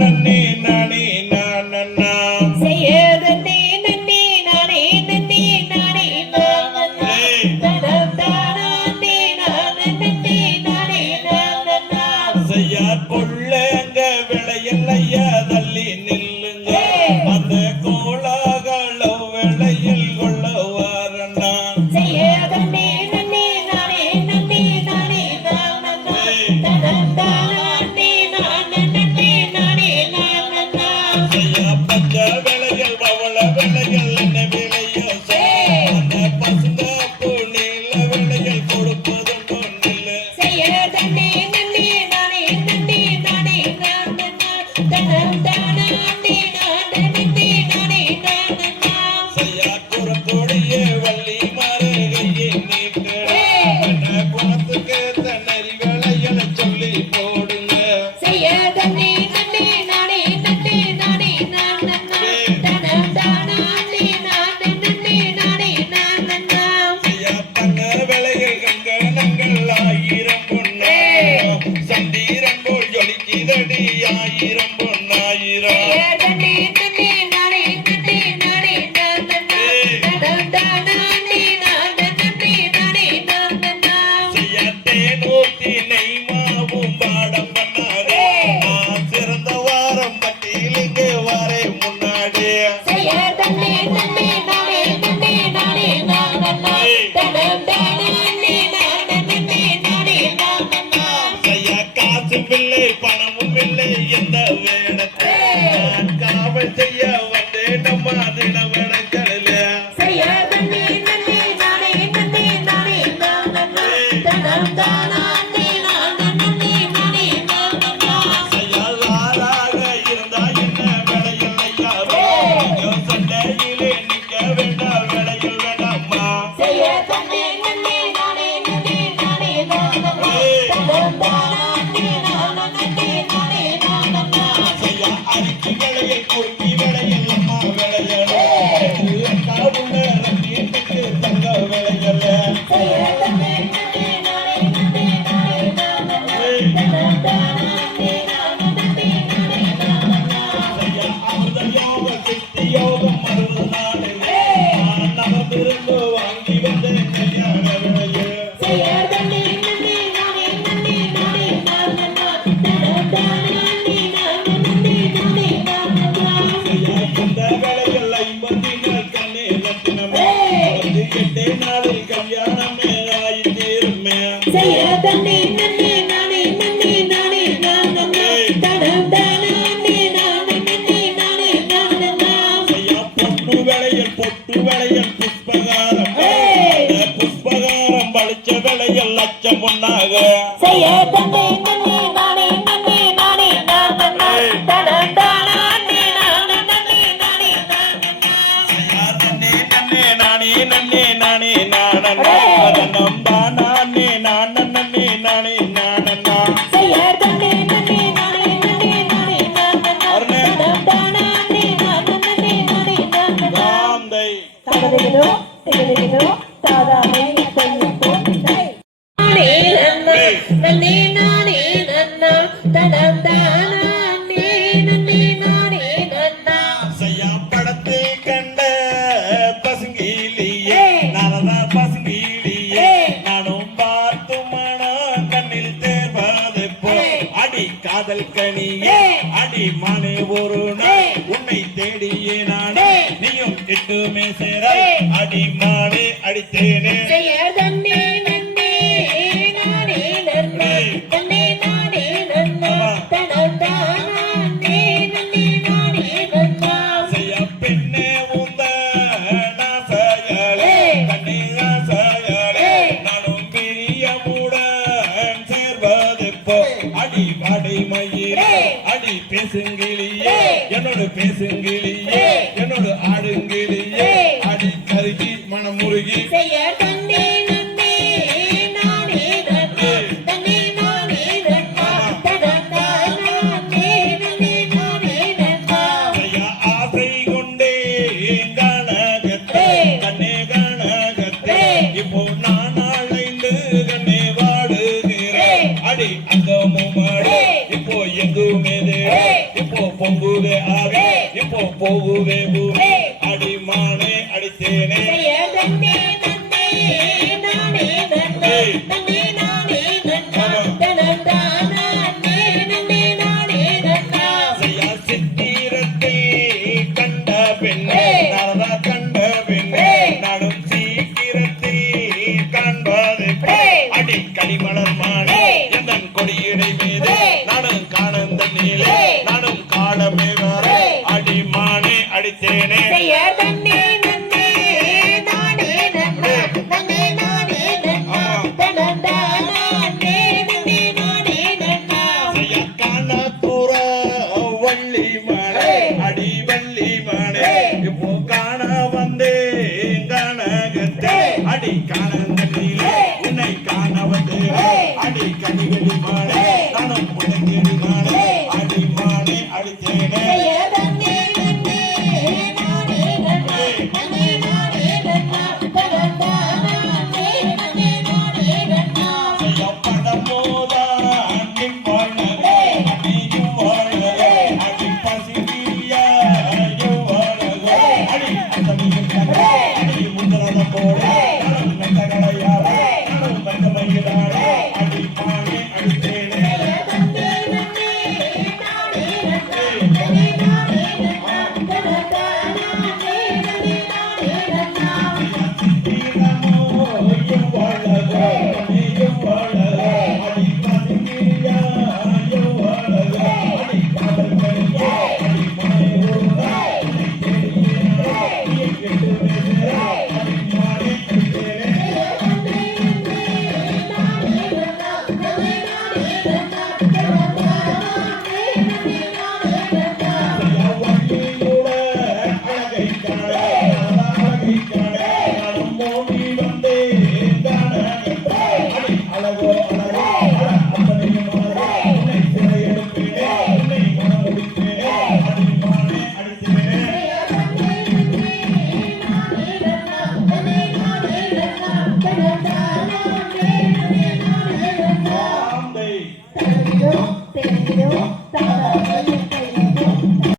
நன்னே நானே நானண்ணா செய்யத நீ நன்னே நானே நன்னே நானே நானண்ணா தனம் தானா நீ நானே நன்னே நானே நானண்ணா செய்யா கொள்ளங்க விளையல்லையா தள்ளி நில்லுங்க அந்த கோலாகல விளையல் கொள்ள வாரண்ணா செய்யத நீ நன்னே நானே நன்னே நானே நானண்ணா தனம் தானா நீ நானே நன்னே நானே நானண்ணா செய்யா பச்ச விளையல் பவள விளையல் என்ன விளைய அந்த பசுங்க பூனில விளையல் கொடுப்பதும் ஒன்றில்லை செய்யத நீ நன்னே நானே நன்னே நானே நானண்ணா தனம் தானா நீ நானே நன்னே நானே நானண்ணா செய்யா குறக்கோடிய வள்ளி மரகையை நீட்டு குணத்துக்கு தன்னறி விளையலை சொல்லி போடுங்க செய்யத நீ நன்னே நானே நன்னே நானே நானண்ணா தனம் தானா நீ நானே நன்னே நானே நானண்ணா செய்யா தங்க விளையல் கங்கணங்கள் 1000 பொண்ணு சந்தீரன் போல் ஜொலிக்குதடி 1000 பொன்னாயிரம் செய்யத நீ நன்னே நானே நன்னே நானே நானண்ணா தனம் தானா நீ நானே நன்னே நானே நானண்ணா செய்யா தேனூத்தி நெய்மாவும் பாடம் பண்ணாதே நான் சிறந்த வாரம் பட்டியலுக்கு வரே முன்னாடி செய்யத நீ நன்னே நானே நன்னே நானே நானண்ணா தனம் தானா நீ நானே நன்னே நானே நானண்ணா செய்யா காசு பிள்ளை பணமும் இல்லை எந்த வேடத்தை நான் காவல் செய்ய வந்தேன் நம்ம தினவடங்களில் செய்யத நீ நன்னே நானே நன்னே நானே நானண்ணா தனம் தானா நீ நானே நன்னே நானே நானண்ணா செய்யாளாக இருந்தா என்ன விளையல் ஐயாவே சண்டையிலே நிக்க வேண்டாம் விளையல் வேண்டாமா செய்யத நீ நன்னே நானே நன்னே நானே நானண்ணா தனம் தானா நீ நானே நன்னே நானே நானண்ணா செய்யா அரிசி விளையல் குறுக்கி விளையல் அம்மா விளையல் காவுள்ள ரத்தியத்துக்கு தங்க விளையல் செய்யத நீ நன்னே நானே நன்னே நானே நானண்ணா தனம் தானா நீ நானே நன்னே நானே நானண்ணா செய்யா அமிர்த யோகம் சித்தி யோகம் 60 நாளிலே நான் நவமிருந்து வாங்கி வந்தேன் கல்யாண விளையல் செய்யத நீ நன்னே நானே நன்னே நானே நானண்ணா தனம் தானா நீ நானே நன்னே நானே நானண்ணா செய்யா இந்த விளையல் 50 நாள் கண்ணே லட்சணமே 8 நாளில் கல்யாணமே ஆயித்தீருமே செய்யத நீ நன்னே நானே நன்னே நானே நானண்ணா தனம் தானா நீ நானே நன்னே நானே நானண்ணா செய்யா பொட்டு விளையல் புஷ்பகாரம் அந்த புஷ்பகாரம் பளிச்ச விளையல் லட்சம் பொன்னாக செய்யத நீ நன்னே நானே நன்னே நானே நானண்ணா தனம் தானா நீ நானே நன்னே நானே நானண்ணா செய்யா நன்னே நன்னே நானே நன்னே நானே நானண்ணா தனம் தானே நானே நன்னே நானே நானண்ணா செய்யத நீ நன்னே நானே நன்னே நானே நானண்ணா தனம் தானா நீ நானே நன்னே நானே நானண்ணா ராம்தை தகதிலோ திகதிலோ தாதாமை தையப்போ தை நானே நன்னா நன்னே நானே நன்னா தனம் தானா நீ நன்னே நானே நன்னா செய்யா படத்தில் கண்ட பசுங்கிலியே நானதா பசுங்கிலியே நானும் பார்த்து மனம் கண்ணில் தேர்வாது போ அடி காதல் கனியே அடி மானே ஒரு நாள் உன்னை தேடியே நானே நீயும் எட்டுமே சேர அடி மானே அடித்தேனே செய்யத நீ நன்னே நானே நன்னா நன்னே நானே நன்னா தனம் தானா நீ நன்னே நானே நன்னா செய்ய பெண்ணே உந்த நாசையாளே கண்ணே ஆசையாளே நானும் பிரியமுடன் சேர்வது போ அடி வாடை மயிலே அடி பேசுங்கிலியே என்னோடு பேசுங்கிலியே என்னோடு ஆடுங்கிலியே அடி கருகி மனமுருகி செய்யத நீ நன்னே நானே நன்னா நன்னே நானே நன்னா தனம் தானா நீ நன்னே நானே நன்னா செய்ய ஆசை கொண்டே கனகத்தே கண்ணே கனகத்தே இப்போ நான் அழைந்து கண்ணே வாடுகிறேன் அடி அந்த முமாடி இப்போ எங்குமே இப்போ இப்போ பொங்குதே ஆவி இப்போ போகுதே பூமி அடிமானே அடித்தேனே செய்ய நன்னே நன்னே நானே நன்னே நன்னே நானே நன்னா தனந்தானா நன்னே நன்னே நானே நன்னா செய்யா சித்திரத்தில் கண்ட பெண்ணே நாரதா கண்ட பெண்ணே நானும் சீக்கிரத்தில் காண்பது அடி கனிமலர் மானே எந்தன் கொடியிடை மீது நானும் காணந்த நீலே நானும் காலமே வர அடிமானே அடித்தேனே செய்ய நன்னே நன்னே நானே நன்னா நன்னே நானே நன்னா தனந்தானா நன்னே நன்னே நானே நன்னா செய்ய காணப்புற வள்ளி மானே அடி வள்ளி மானே இப்போ காண வந்தே கனகத்தே அடி காணந்த நீலே உன்னை காண வந்தே அடி கனிவெளி மானே நானும் முடங்கெடி மானே